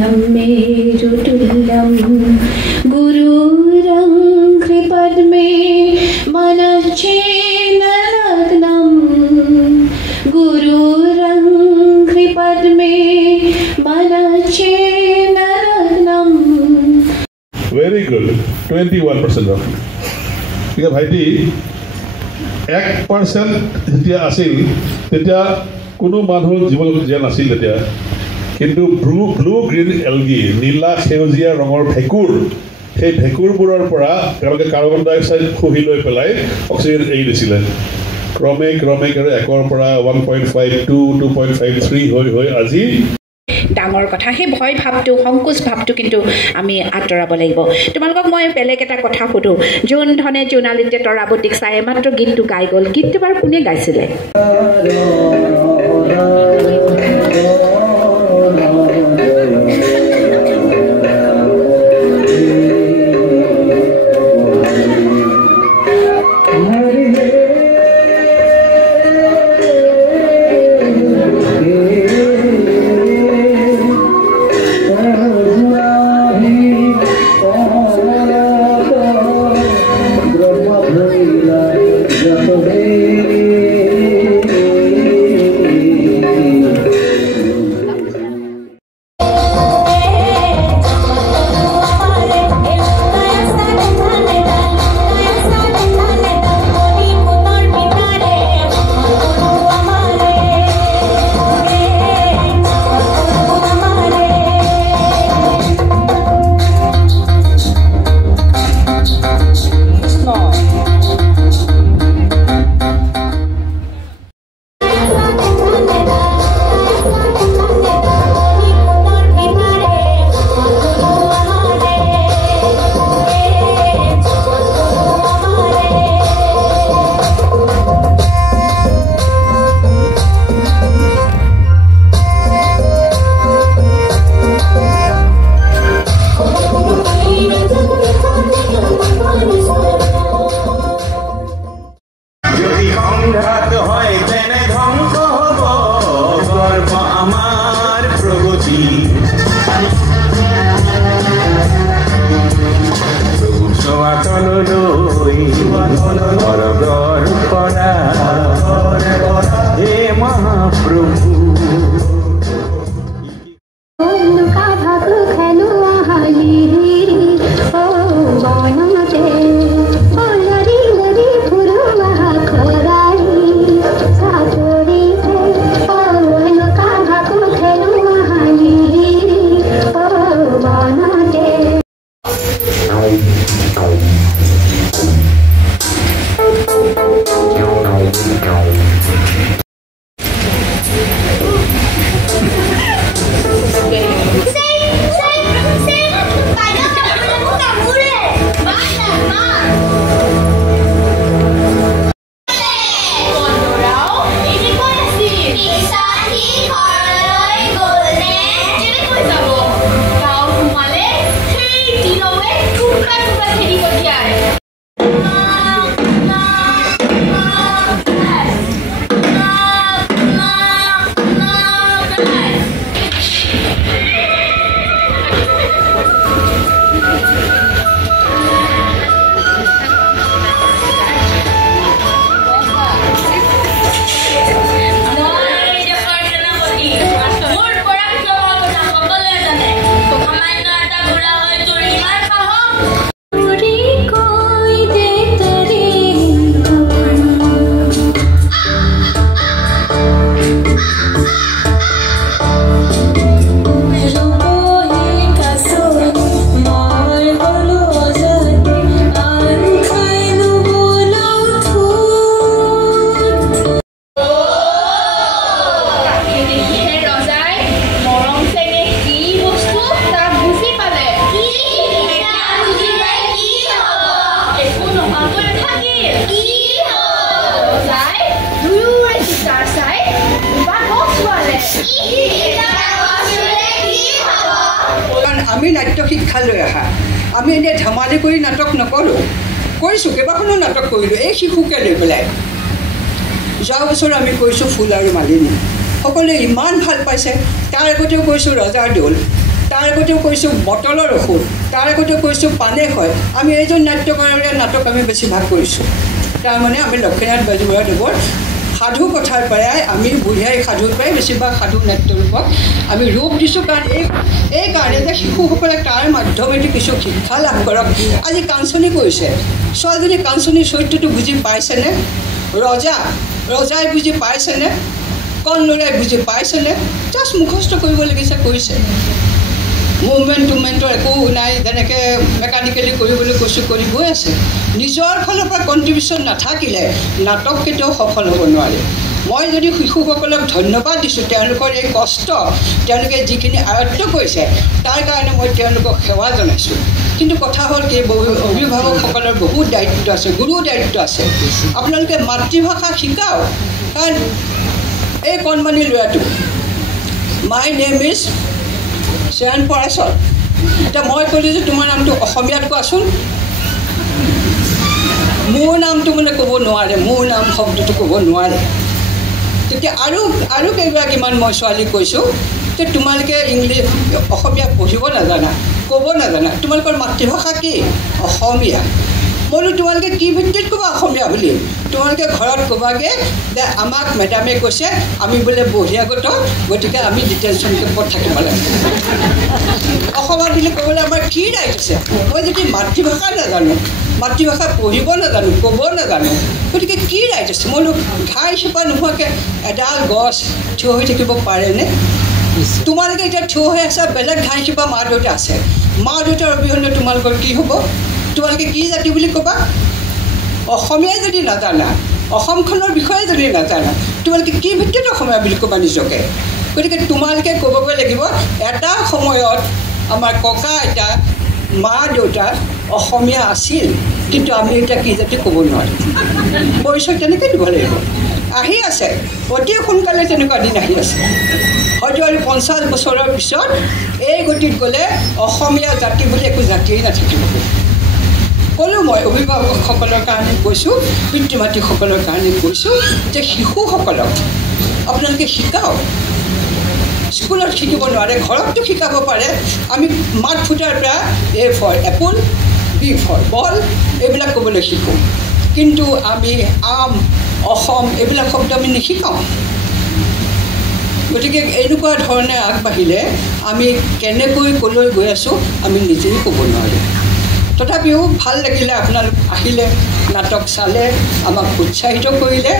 मेरुतुल्यं गुरुरं कृपद्मे मनश्चेन लग्नं गुरुरं कृपद्मे मनश्चेन लग्नं. Very good. 21% of. Because ভাইটি 1% যেতিয়া আছিল তেতিয়া কোনো মানুহ জীৱন জীয়া নাছিল তেতিয়া কিন্তু ব্লু গ্ৰীণ এলগি নীলা সেউজীয়া ৰঙৰ ভেঁকুৰ সেই ভেঁকুৰবোৰৰ পৰা তেওঁলোকে কাৰ্বন ডাই অক্সাইড শুহি লৈ পেলাই অক্সিজেন এৰি দিছিলে ক্ৰমে একৰ পৰা 1.52 2.53 হৈ আজি ডাঙৰ কথা সেই ভয় ভাৱটো সংকোচ ভাৱটো কিন্তু আমি আঁতৰাব লাগিব তোমালোকক মই বেলেগ এটা কথা সুধো জোন ধনে জোনালীতে তৰাৱতীক চাই মাত্ৰ গীতটো গাই গ'ল গীতটো বাৰু কোনে গাইছিলে আমি নাট্য শিক্ষা লৈ আহা আমি এনে ধেমালি কৰি নাটক নকৰোঁ কৰিছোঁ কেইবাখনো নাটক কৰিলোঁ এই শিশুকে লৈ পেলাই যোৱা বছৰ আমি কৰিছোঁ ফুল আৰু মালিনী সকলোৱে ইমান ভাল পাইছে তাৰ আগতেও কৈছোঁ ৰজাৰ দৌল তাৰ আগতেও কৈছোঁ বটলৰ ঔষধ, তাৰ আগতেও কৈছোঁ পানে হয়। আমি এইজন নাট্যকাৰৰে নাটক আমি বেছিভাগ কৰিছোঁ। তাৰমানে আমি লক্ষ্মীনাথ বেজবৰুৱাদেৱৰ সাধু কথাৰ পৰাই আমি বুঢ়িয়াই সাধুৰ পৰাই বেছিভাগ সাধু নাট্যৰূপক আমি ৰূপ দিছোঁ। কাৰণ এই কাৰণে যে শিশুসকলে তাৰ মাধ্যমেদি কিছু শিক্ষা লাভ কৰক। আজি কাঞ্চনী কৰিছে, ছোৱালীজনী কাঞ্চনীৰ চৰিত্ৰটো বুজি পাইছেনে? ৰজাই বুজি পাইছেনে? কণলৰাই বুজি পাইছেনে? জাষ্ট মুখস্থ কৰিব লাগিছে, কৰিছে। মুভমেণ্টৰ একো নাই, যেনেকৈ মেকানিকেলি কৰিবলৈ কৈছোঁ কৰি গৈ আছে। নিজৰ ফালৰ পৰা কণ্ট্ৰিবিউশ্যন নাথাকিলে নাটক কেতিয়াও সফল হ'ব নোৱাৰে। মই যদি শিশুসকলক ধন্যবাদ দিছোঁ, তেওঁলোকৰ এই কষ্ট, তেওঁলোকে যিখিনি আয়ত্ব কৰিছে তাৰ কাৰণে মই তেওঁলোকক সেৱা জনাইছোঁ। কিন্তু কথা হ'ল কি, অভিভাৱকসকলৰ বহুত দায়িত্ব আছে, গুৰু দায়িত্ব আছে। আপোনালোকে মাতৃভাষা শিকাওক। কাৰণ এই কণমানি ল'ৰাটো, my name is Shreyan Parashar. এতিয়া মই ক'লোঁ যে তোমাৰ নামটো অসমীয়াত কোৱাচোন। মোৰ নামটো মানে ক'ব নোৱাৰে, মোৰ নাম শব্দটো ক'ব নোৱাৰে। তেতিয়া আৰু কেইগৰাকীমান মই ছোৱালীক কৈছোঁ যে তোমালোকে অসমীয়া পঢ়িব নাজানা, ক'ব নাজানা, তোমালোকৰ মাতৃভাষা কি? অসমীয়া। মই বোলো তোমালোকে কি ভিত্তিত ক'বা অসমীয়া বুলি? তোমালোকে ঘৰত ক'বাগৈ যে আমাক মেডামে কৈছে আমি বোলে বহিৰাগত, গতিকে আমি ডিটেনশ্যন কেম্পত থাকিব লাগে। অসমত বুলি ক'বলৈ আমাৰ কি ৰাইট আছে? মই যদি মাতৃভাষা নাজানো, মাতৃভাষা পঢ়িব নাজানো, ক'ব নাজানো, গতিকে কি ৰাইট আছে? মই বোলো ঘাই চোপা নোহোৱাকৈ এডাল গছ থিয় হৈ থাকিব পাৰেনে? তোমালোকে এতিয়া থিয় হৈ আছা, বেলেগ ঘাই চোপা মা দেউতা আছে। মা দেউতাৰ অবিহনে তোমালোকৰ কি হ'ব? তোমালোকে কি জাতি বুলি ক'বা? অসমীয়াই যদি নাজানা, অসমখনৰ বিষয়ে যদি নাজানা, তোমালোকে কি ভিত্তিত অসমীয়া বুলি ক'বা নিজকে? গতিকে তোমালোকে ক'বগৈ লাগিব এটা সময়ত আমাৰ ককা আইতা মা দেউতা অসমীয়া আছিল, কিন্তু আমি এতিয়া কি জাতি ক'ব নোৱাৰোঁ। পৰিচয় তেনেকৈ দিব লাগিব। আহি আছে, অতি সোনকালে তেনেকুৱা দিন আহি আছে। হয়তো আৰু 50 বছৰৰ পিছত এই গতিত গ'লে অসমীয়া জাতি বুলি একো জাতিয়েই নাথাকিব। ক'লোঁ মই অভিভাৱকসকলৰ কাৰণে কৈছোঁ, পিতৃ মাতৃসকলৰ কাৰণে কৈছোঁ যে শিশুসকলক আপোনালোকে শিকাওক। স্কুলত শিকিব নোৱাৰে, ঘৰততো শিকাব পাৰে। আমি মাত ফুটাৰ পৰা A for Apple, B for বল এইবিলাক ক'বলৈ শিকোঁ, কিন্তু আমি আম, অসম এইবিলাক শব্দ আমি নিশিকাওঁ। গতিকে এনেকুৱা ধৰণে আগবাঢ়িলে আমি কেনেকৈ ক'লৈ গৈ আছোঁ আমি নিজেই ক'ব নোৱাৰোঁ। তথাপিও ভাল লাগিলে আপোনালোক আহিলে, নাটক চালে, আমাক উৎসাহিত কৰিলে।